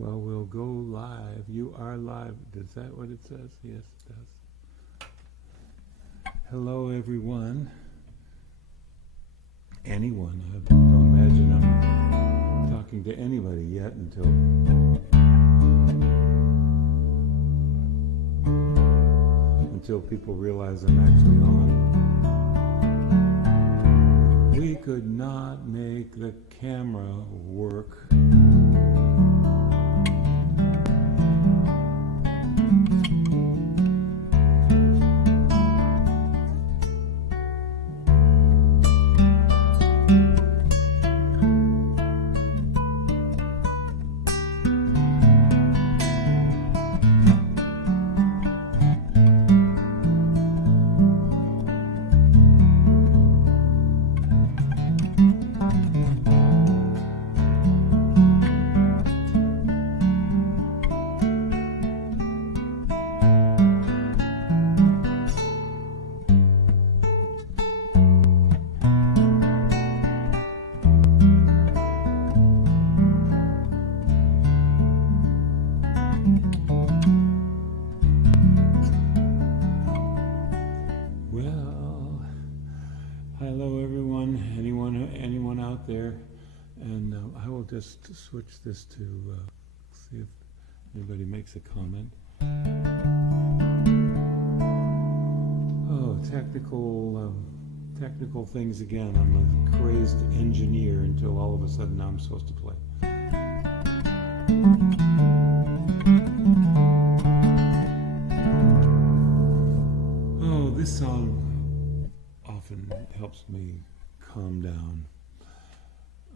Well, we'll go live. You are live. Is that what it says? Yes, it does. Hello, everyone. Anyone. I don't imagine I'm talking to anybody yet until people realize I'm actually on. We could not make the camera work. There, and I will just switch this to see if anybody makes a comment. Oh, technical things again. I'm a crazed engineer until all of a sudden now I'm supposed to play. Oh, this song often helps me calm down.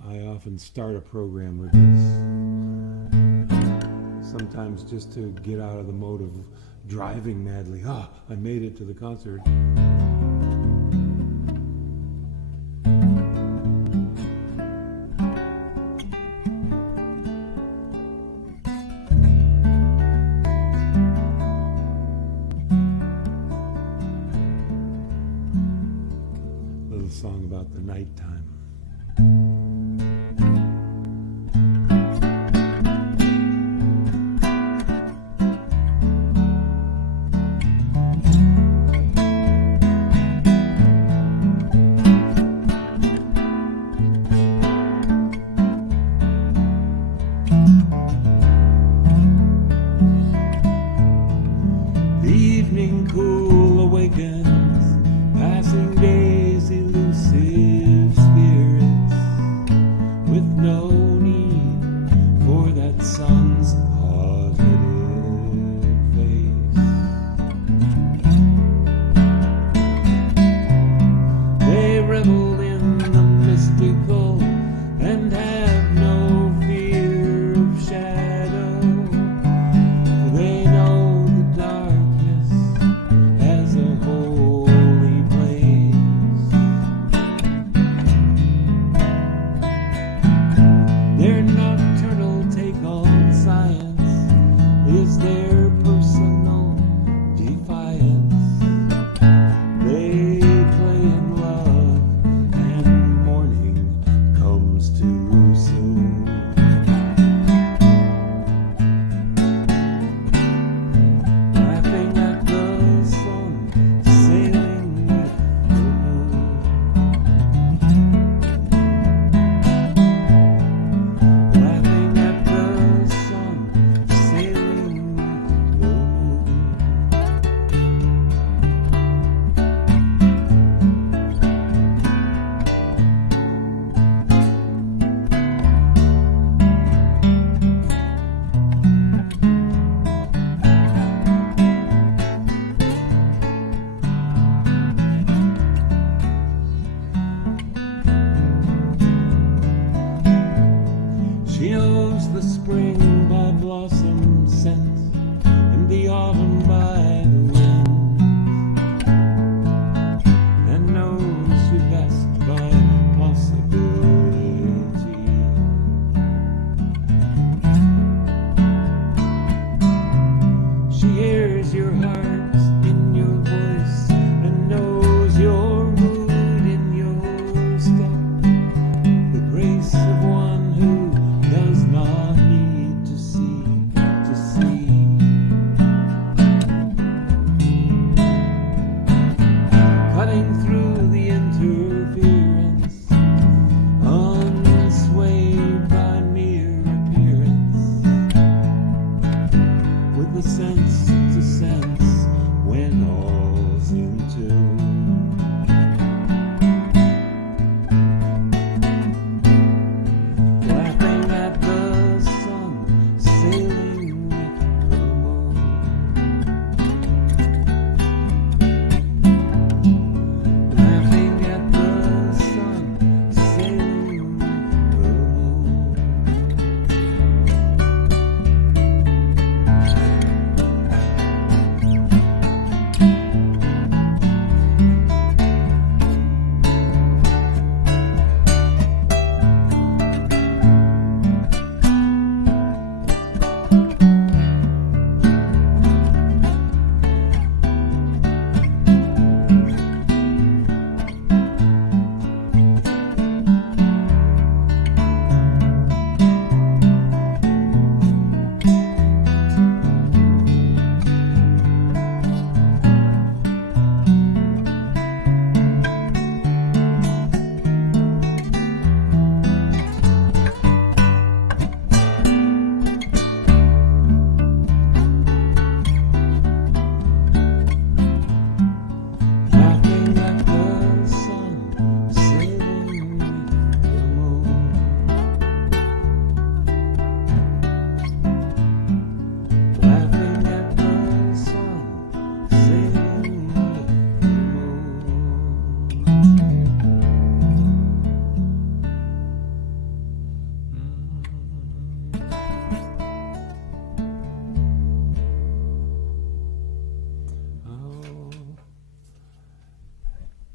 I often start a program with this, sometimes just to get out of the mode of driving madly. I made it to the concert. A little song about the nighttime. The evening cool awakens, passing days, elusive spirits, with no need for that sun's hot-headed face. They revel in the mystical and have no fear of shadow, for they know the darkness as a holy place. Their nocturnal take on science is their personal defiance. They play in love and morning comes too soon. Laughing at the sun, sailing with the moon. Laughing at the sun, sailing with the moon. She knows the spring by blossom scent and the autumn by the wind, and knows you best by possibility. She hears your heart in your voice and knows your mood in your step, the grace of one who does not need to see.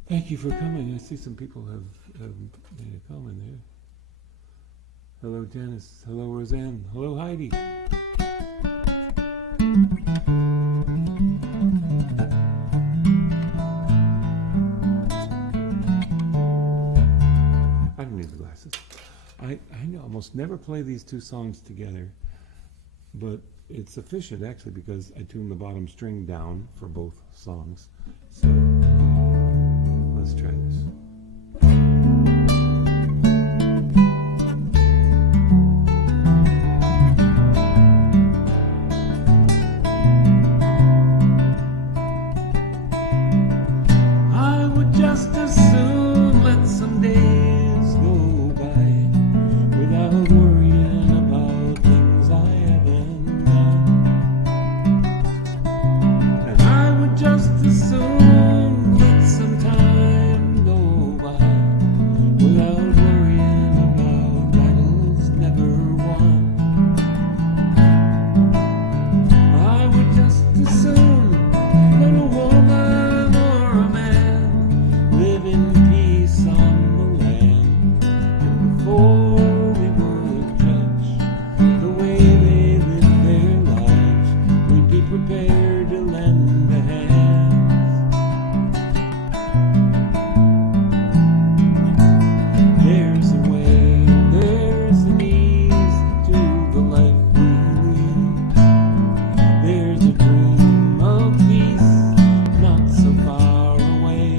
Thank you for coming. I see some people have made a comment there. Hello, Janice. Hello, Roseanne. Hello, Heidi. I don't need the glasses. I almost never play these two songs together, but it's efficient actually because I tune the bottom string down for both songs. So let's try this. I would just as soon let some days go by without worrying about things I haven't done. And I would just as soon let some time go by without worrying about battles never won. I would just as soon let a woman or a man live in peace on the land. And before we would judge the way they live their lives, we'd be prepared to lend a hand. There's a way, there's an ease to the life we lead. There's a dream of peace not so far away.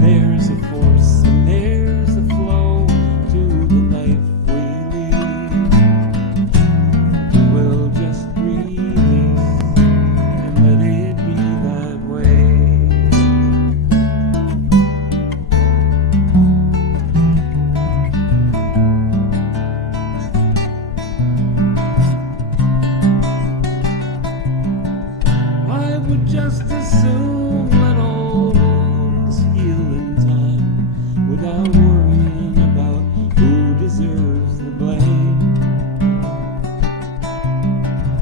There's a force and there's a flow to the life we lead. We'll just release and let it be that way. I would just as soon let old wounds heal in time without worrying about who deserves the blame.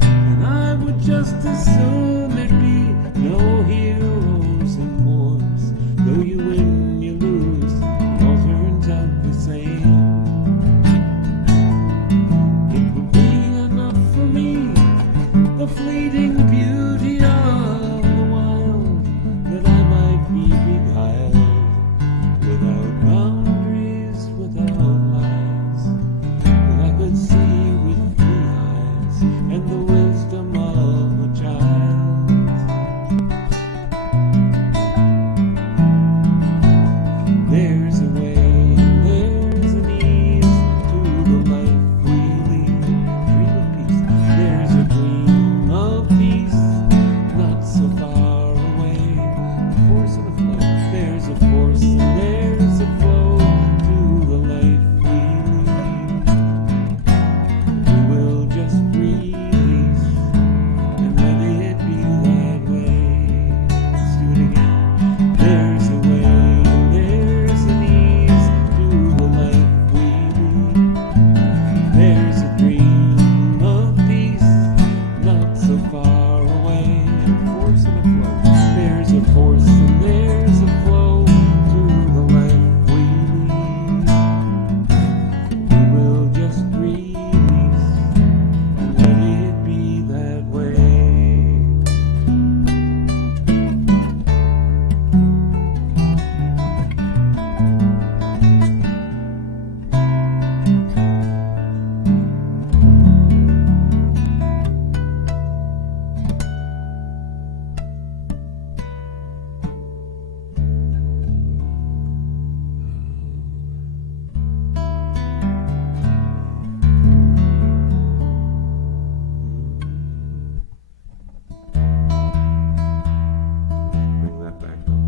And I would just as soon there'd be no heroes in wars. Though you win, you lose, it all turns out the same. It would be enough for me, the fleeting beauty of the wild, that I might be beguiled without boundaries, without lies, that I could see with 3 eyes and the wisdom of a child. There's a way, there's an ease to the life we lead. Dream of peace. There's a dream of peace not so far away. Force and a flow. There's a force and there's a flow to the life we lead. We will just release and let it be that way. Let's do it again. There's a way, there's an ease to the life we lead. There's a dream of peace not so far away. Force and a flow. There's a force and there's a flow to the life we lead. We will just release and let it be that way. Bring that back up.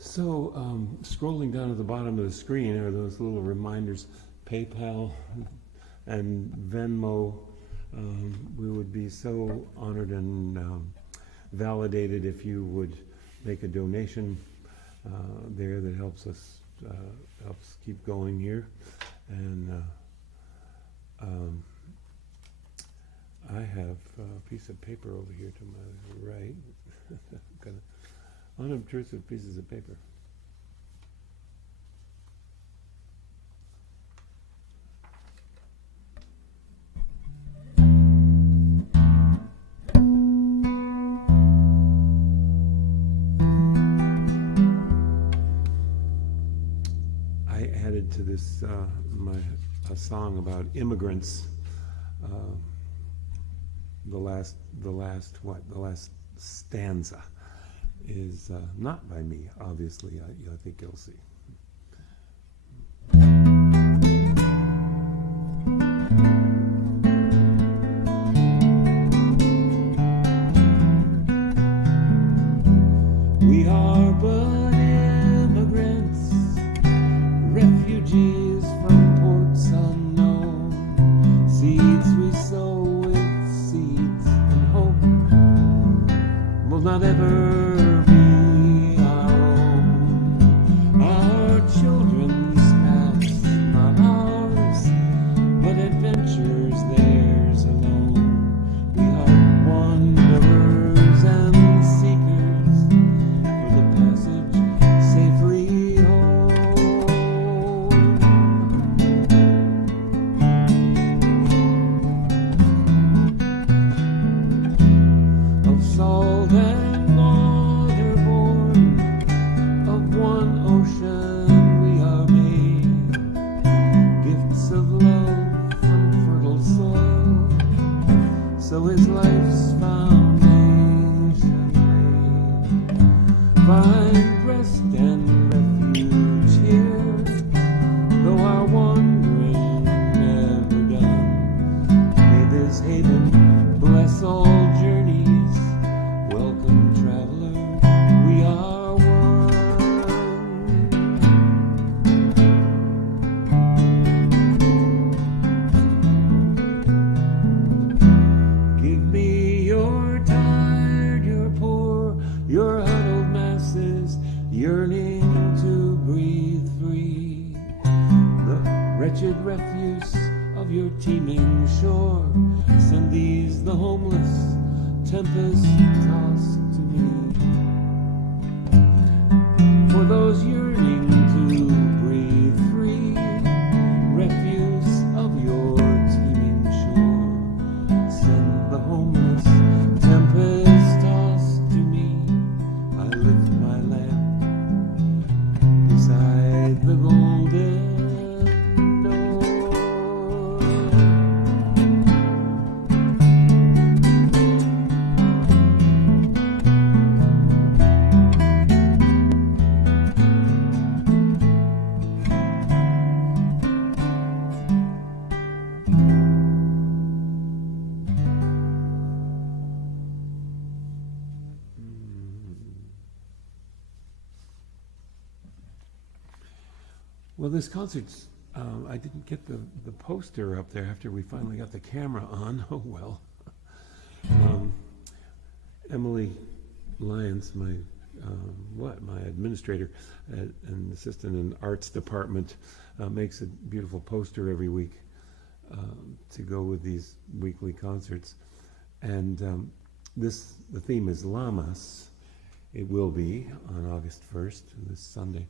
So, scrolling down at the bottom of the screen are those little reminders, PayPal and Venmo. We would be so honored and validated if you would make a donation there that helps us helps keep going here. And I have a piece of paper over here to my right. Got unobtrusive pieces of paper. To this a song about immigrants. The last stanza is not by me, obviously. I think you'll see. We are but immigrants, refugees from ports unknown. Seeds we sow with seeds and hope will not ever be our own. Our children's past, not ours, but adventures theirs alone. We are wanderers and seekers for the passage safely home. Of salt and water born, of one ocean we are made, gifts of love from fertile soil, so is life's foundation laid. Find rest and refuge here, though our wandering never done. May this haven bless all journeys. Welcome, traveler, we are one. Give me your tired, your poor, your huddled masses, yearning to breathe free. The wretched refuse of your teeming shore, send these, the homeless, tempest tossed to me. For those yearning to breathe free, refuse of your teeming shore, send the homeless, tempest tossed to me. I lift my lamp beside the golden Well, this concert's, I didn't get the poster up there after we finally got the camera on. Oh, well. Emily Lyons, my administrator and assistant in arts department, makes a beautiful poster every week to go with these weekly concerts. And the theme is Lammas. It will be on August 1st, this Sunday,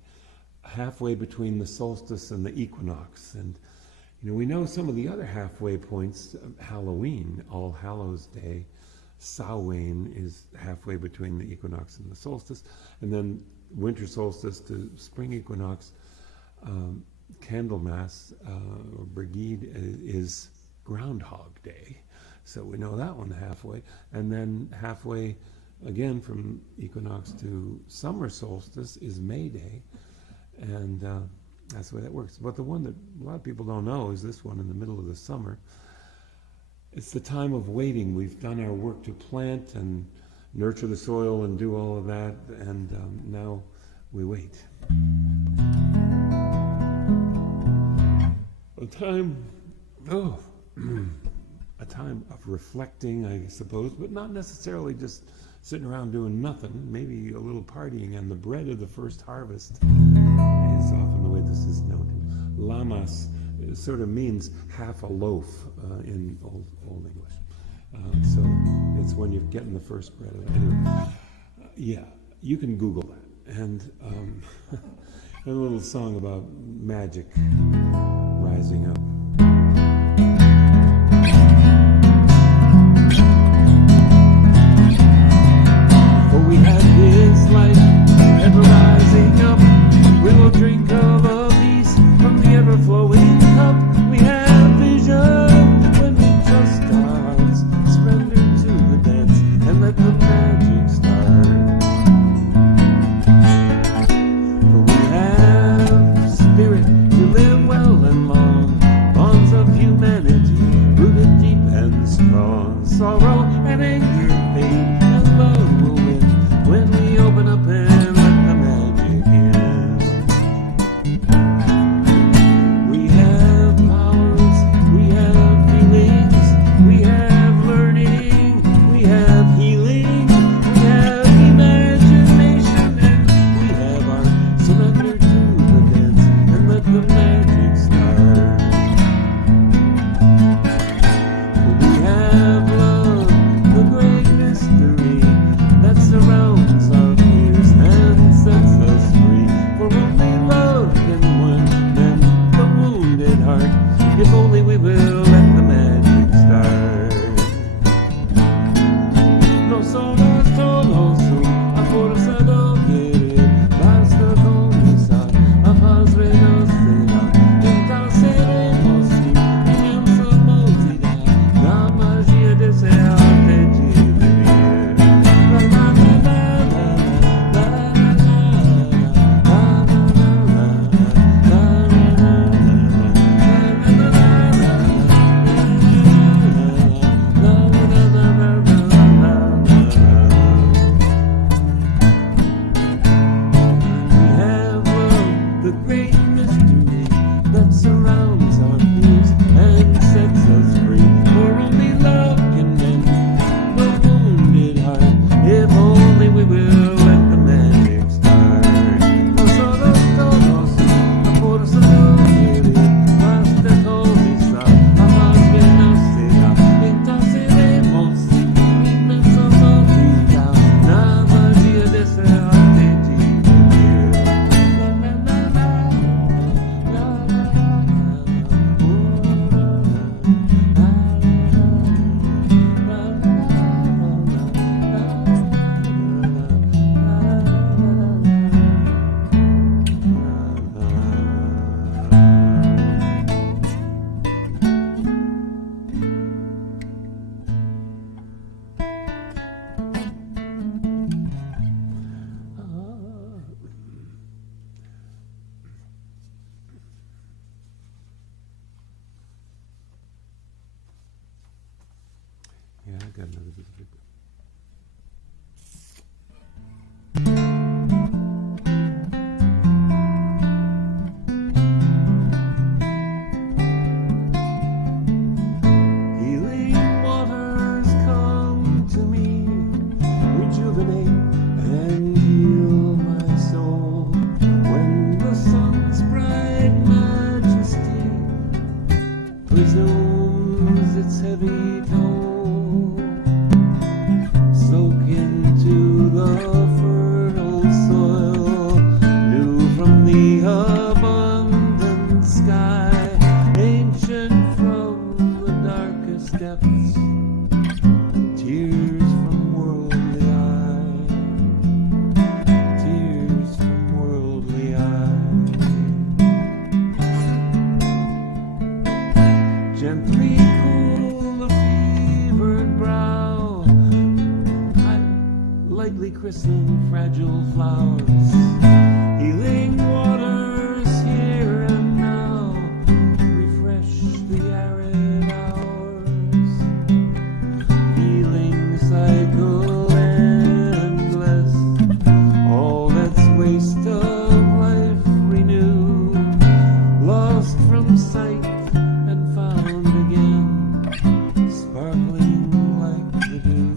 halfway between the solstice and the equinox. And we know some of the other halfway points. Halloween, All Hallows Day, Samhain is halfway between the equinox and the solstice, and then winter solstice to spring equinox, Candlemas or Brigide is Groundhog Day, so we know that one halfway, and then halfway again from equinox to summer solstice is May Day. And that's the way that works. But the one that a lot of people don't know is this one in the middle of the summer. It's the time of waiting. We've done our work to plant and nurture the soil and do all of that, and now we wait. A time of reflecting, I suppose, but not necessarily just sitting around doing nothing, maybe a little partying, and the bread of the first harvest is often the way this is known to. Lammas sort of means half a loaf in Old English. So it's when you're getting the first bread of it. Anyway, yeah, you can Google that. And a little song about magic rising up. We had this light ever rising up. We will drink of a peace from the ever-flowing cup. We have vision when we trust our hearts, surrender to the dance and let the magic start. For we have spirit to live well and long, bonds of humanity rooted deep and strong. Sorrow and anger fade and love will win when we open up and let the magic in. We have powers, we have feelings, we have learning, we have healing, we have imagination, and we have art. Surrender to the dance and let the magic start. We have love, the great mystery that surrounds our fears and sets us free. For only love can mend the wounded heart, if only we will let the magic start. Nosotros todos a fuerza no quiere, basta comenzar, a paz renacerá, encarceremos sin inmensa multidad, la magia deseante de vivir. La la la la la la We have love, the great mystery that surrounds our fears and sets us free. For only love can mend the wounded heart, if only we will let the magic start. Nosotros todos a fuerza no quiere, basta comenzar, jamás renacerá, encarceremos sin inmensa multidad, la magia deseante de vivir. La la la la la Yeah, I got another piece of paper. Healing waters come to me, rejuvenate and heal my soul. When the sun's bright majesty presumes its heavy toll, soak into the fertile soil, new from the abundant sky, ancient from the darkest depths, tears from worldly eye, tears from worldly eye. Gently cool the fevered brow, lightly christen fragile flowers. Healing waters here and now, refresh the arid hours. Healing cycle endless, all that's waste of life renew, lost from sight and found again, sparkling like the dew.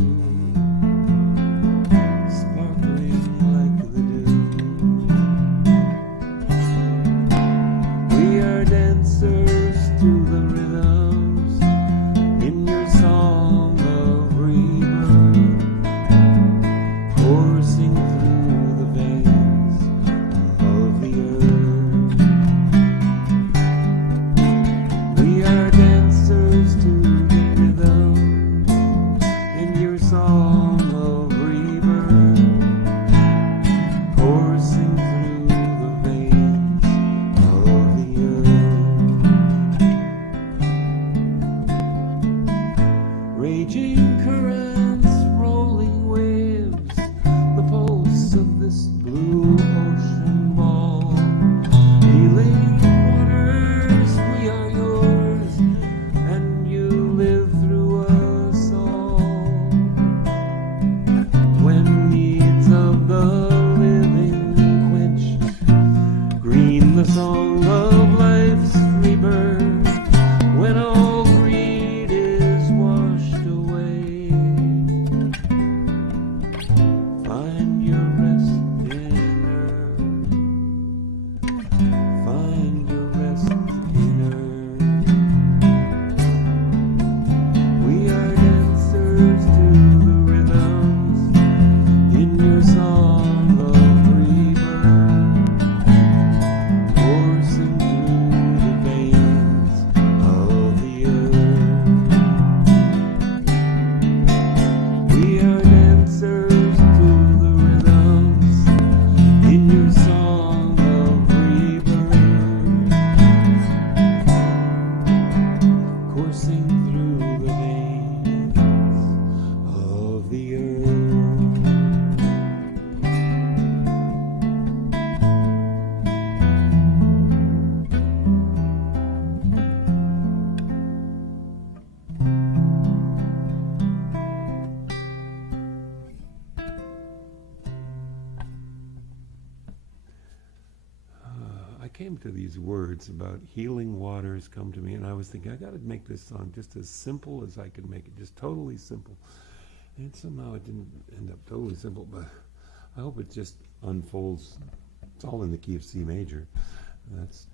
these words about healing waters come to me, and I was thinking, I got to make this song just as simple as I could make it, just totally simple. And somehow it didn't end up totally simple, but I hope it just unfolds. It's all in the key of C major. That's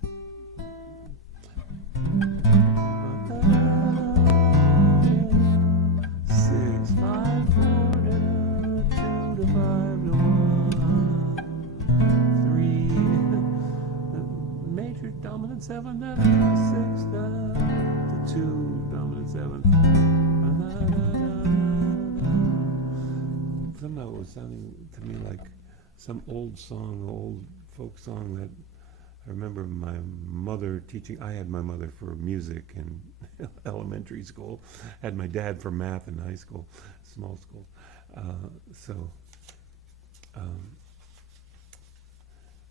6, 5, 4, 2 to 5 to 1, 3, major dominant 7, 6 to 2 dominant 7. Somehow it was sounding to me like some old song, old folk song that I remember my mother teaching. I had my mother for music in elementary school, had my dad for math in high school, small school.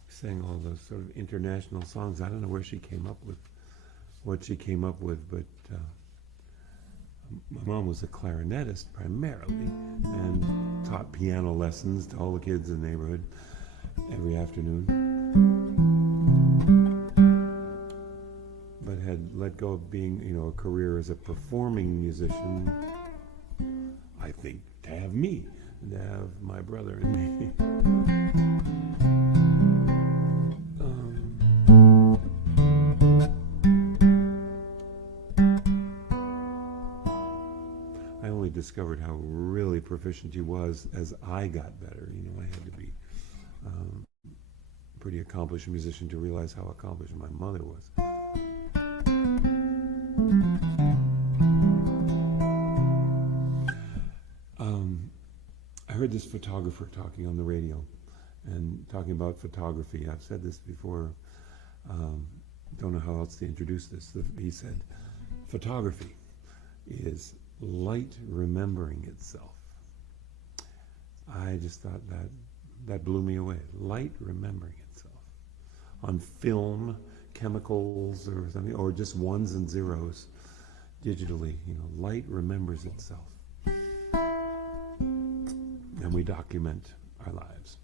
Sang all those sort of international songs. I don't know where she came up with, what she came up with, but my mom was a clarinetist primarily and taught piano lessons to all the kids in the neighborhood every afternoon, but had let go of being, a career as a performing musician, I think, to have me, to have my brother and me. Discovered how really proficient he was as I got better. I had to be a pretty accomplished musician to realize how accomplished my mother was. I heard this photographer talking on the radio and talking about photography. I've said this before. Don't know how else to introduce this. He said, photography is light remembering itself. I just thought that blew me away. Light remembering itself. On film, chemicals or something, or just ones and zeros digitally, light remembers itself. And we document our lives.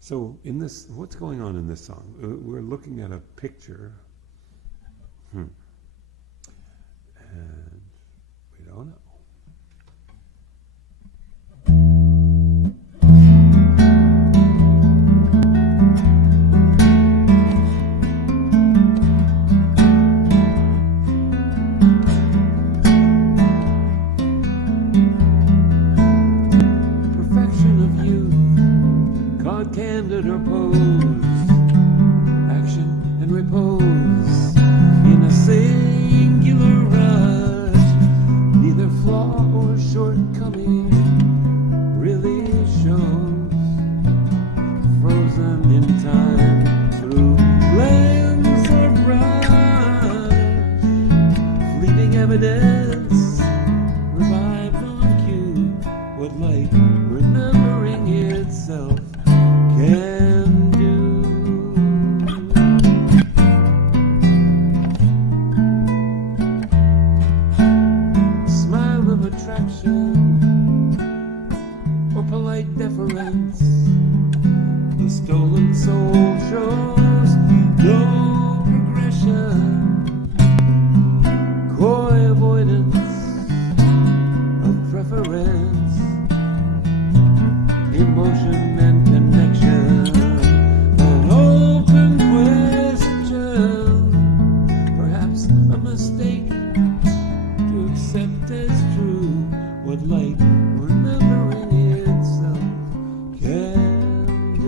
So in this, what's going on in this song? We're looking at a picture. And we don't know. Candid or pose, action and repose in a singular rush. Neither flaw or shortcoming really shows. Frozen in time through lens or brush, fleeting evidence revived on cue. What light remembering itself can do. Smile of attraction or polite deference. The stolen soul shows no progression. Coy avoidance of preference. Emotion and connection. An open question. Perhaps a mistake to accept as true what light remembering itself can do.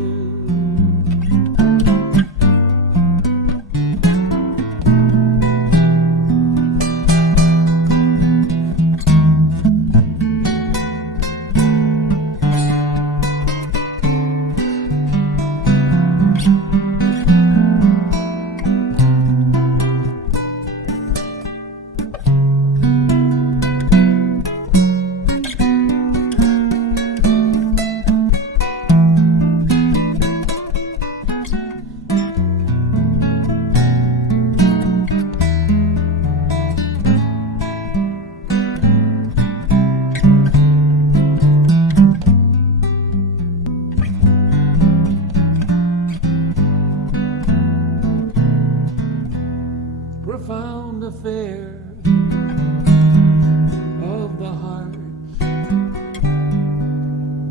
fond affair of the heart,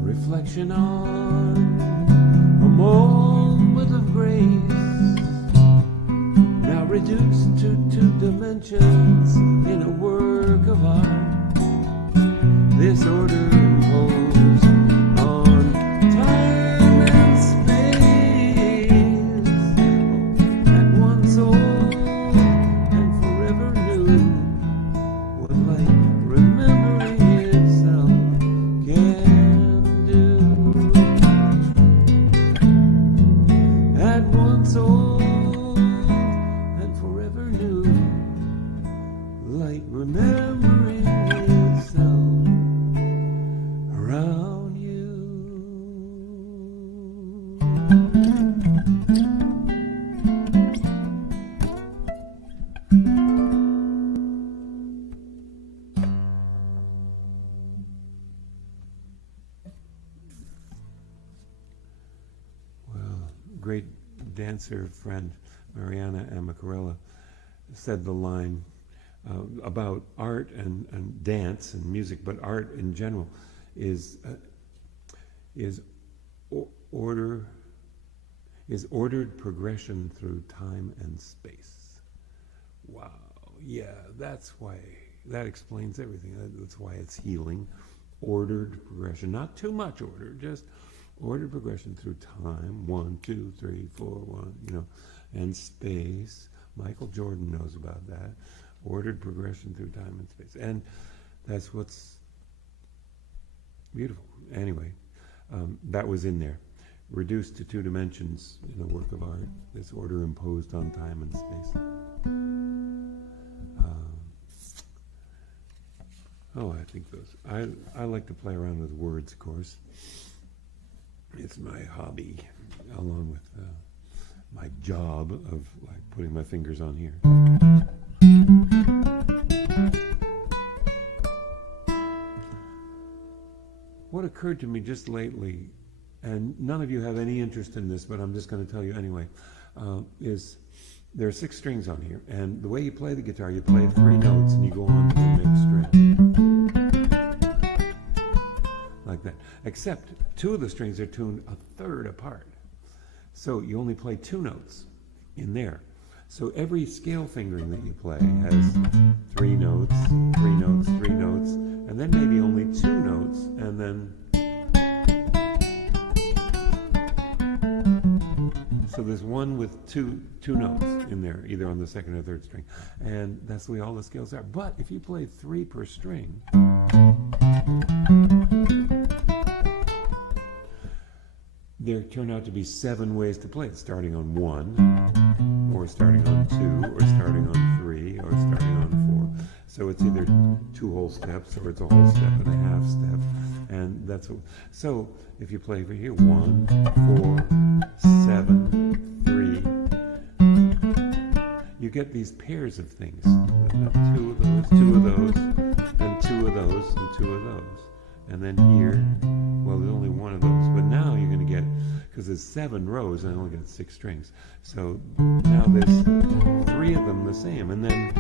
reflection on a moment of grace, now reduced to 2 dimensions in a work of art. This order imposed on time and space, at once old and forever new, what light remembering itself can do. At once old and forever new, light remembering itself around you. Well, great dancer friend Mariana Amacarella said the line about art and dance and music, but art in general is ordered progression through time and space. Wow, yeah, that explains everything. That's why it's healing. Ordered progression, not too much order, just ordered progression through time. 1, 2, 3, 4, 1, and space. Michael Jordan knows about that. Ordered progression through time and space. And that's what's beautiful. Anyway, that was in there. Reduced to 2 dimensions in a work of art. This order imposed on time and space. I think those. I like to play around with words, of course. It's my hobby, along with my job of like putting my fingers on here. What occurred to me just lately, and none of you have any interest in this, but I'm just going to tell you anyway, is there are 6 strings on here, and the way you play the guitar, you play 3 notes and you go on to the next string. Like that. Except 2 of the strings are tuned a third apart. So you only play 2 notes in there. So every scale fingering that you play has 3 notes, 3 notes, 3 notes, and then maybe only 2 notes, and then... So there's one with two notes in there, either on the 2nd or 3rd string. And that's the way all the scales are. But if you play 3 per string... there turn out to be 7 ways to play it, starting on 1, or starting on 2, or starting on 3, or starting on 4. So it's either 2 whole steps, or it's a whole step and a half step, and that's what. So if you play over here, 1, 4, 7, 3, you get these pairs of things. 2 of those, 2 of those, and 2 of those, and 2 of those. And then here, well, there's only 1 of those. But now you're going to get, because there's 7 rows, and I only got 6 strings. So now there's 3 of them the same, and then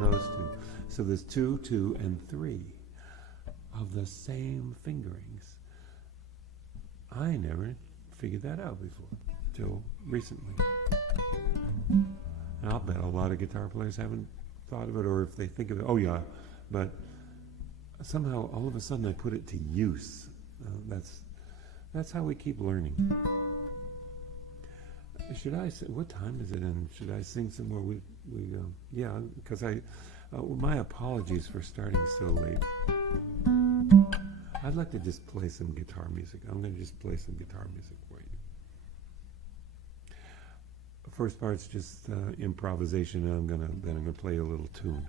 those 2. So there's 2, 2, and 3 of the same fingerings. I never figured that out before, till recently. And I'll bet a lot of guitar players haven't thought of it, or if they think of it, oh yeah, but somehow, all of a sudden, I put it to use. That's how we keep learning. Should I say, what time is it? And should I sing some more? Yeah, because my apologies for starting so late. I'd like to just play some guitar music. I'm going to just play some guitar music for you. First part's just improvisation, and then I'm gonna play a little tune.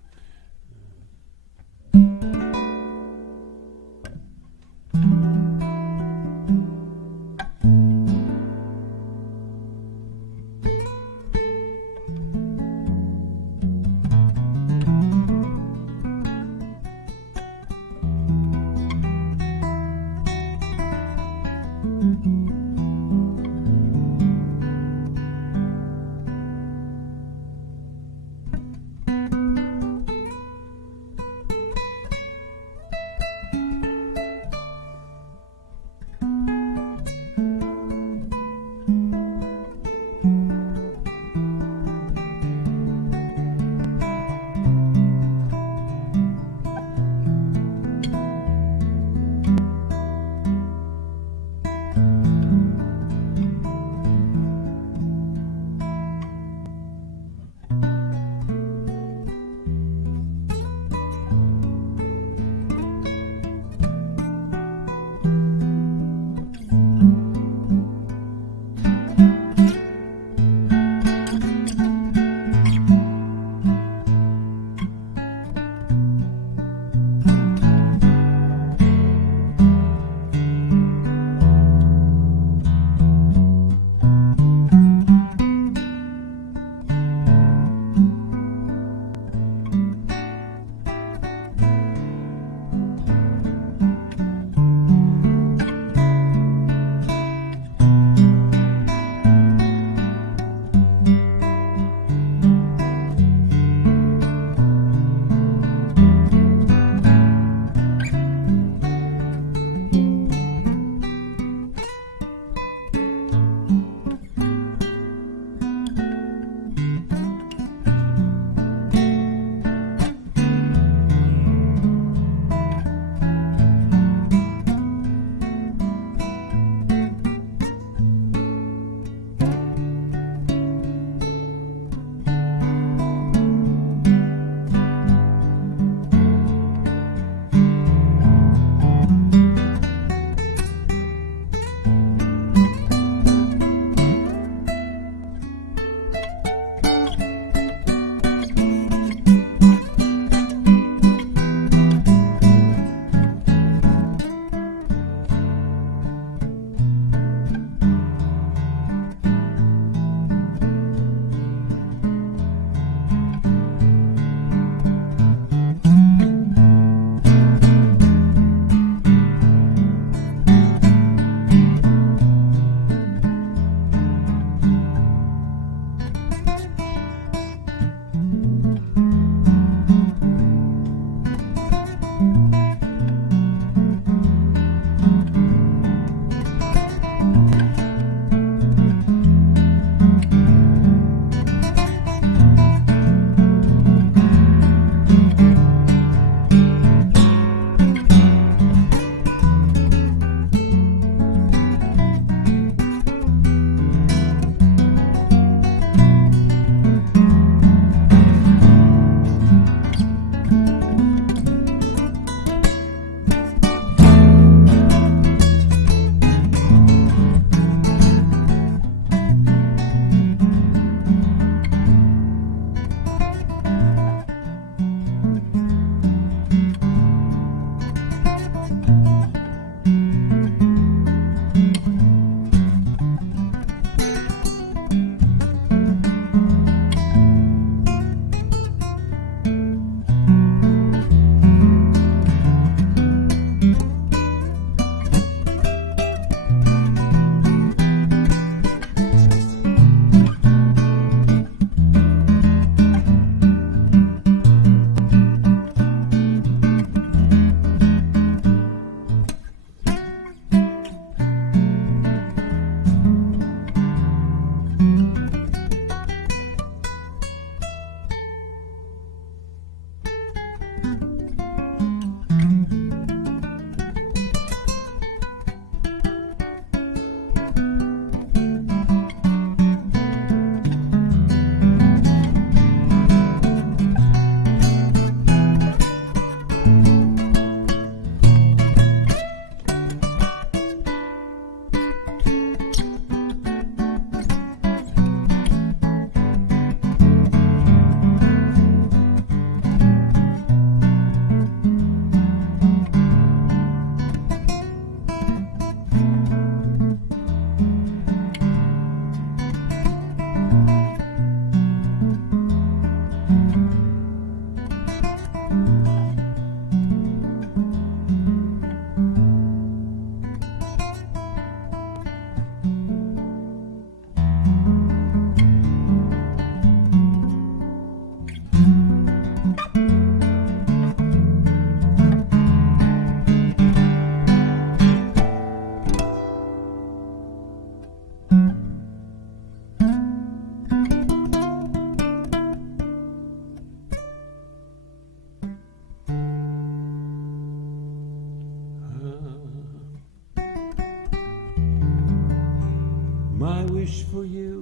wish for you,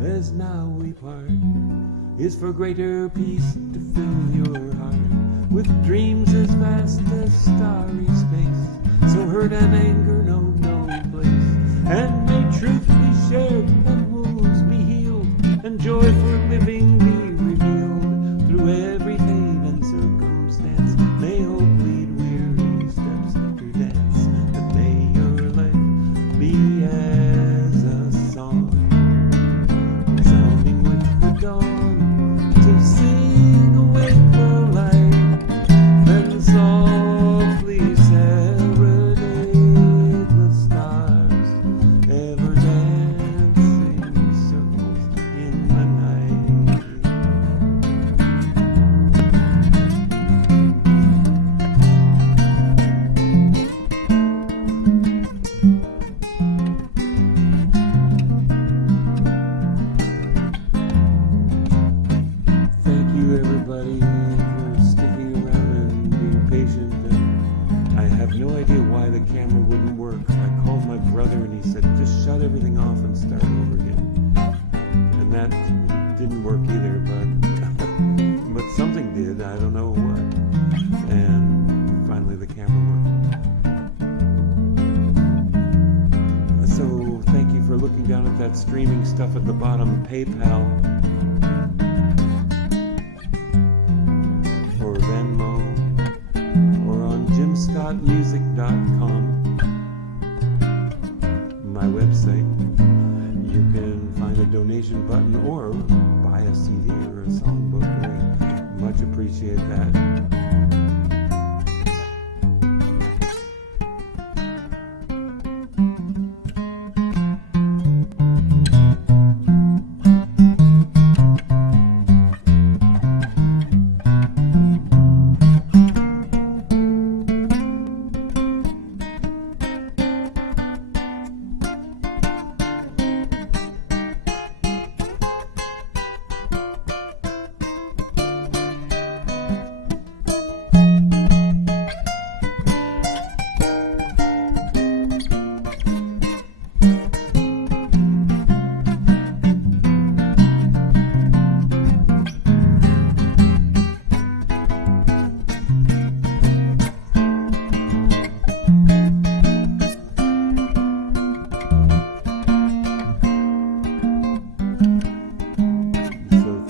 as now we part, is for greater peace to fill your heart with dreams as vast as starry space. So hurt and anger know no place, and may truth be shared and wounds be healed, and joy for living be revealed through every pain and circumstance. May hope lead weary steps to dance, and may your life be as a song, resounding with the dawn, to sing awake the light, then softly serenade the stars, ever dancing circles in the night. Thank you everybody for sticking around and being patient. And I have no idea why the camera wouldn't work. I called my brother and he said, just shut everything off and start over again. And that didn't work either, but something did, I don't know what. And finally the camera worked. So thank you for looking down at that streaming stuff at the bottom. PayPal or Venmo or on jimscottmusic.com, my website. You can find a donation button or buy a CD or a songbook. I much appreciate that.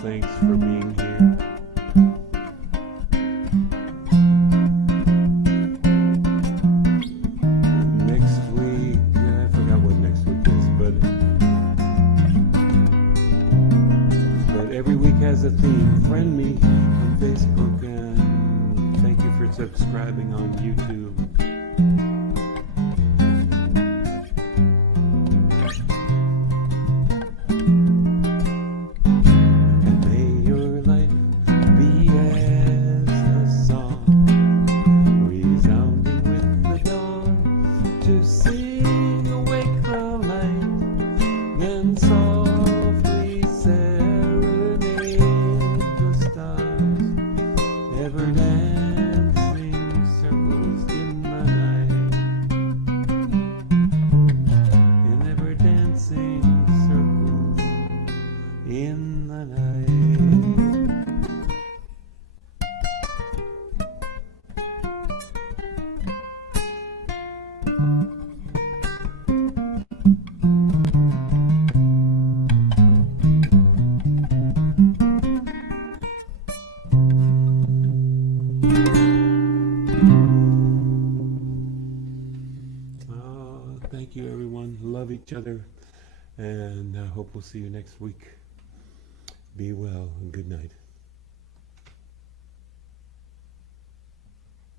Thanks for being here. Next week, I forgot what next week is, but every week has a theme. Friend me on Facebook, and thank you for subscribing on YouTube. To sing awake the light, then softly serenade the stars, ever dancing circles in the night, and ever dancing circles in the night. Thank you, everyone. Love each other, and I hope we'll see you next week. Be well and good night.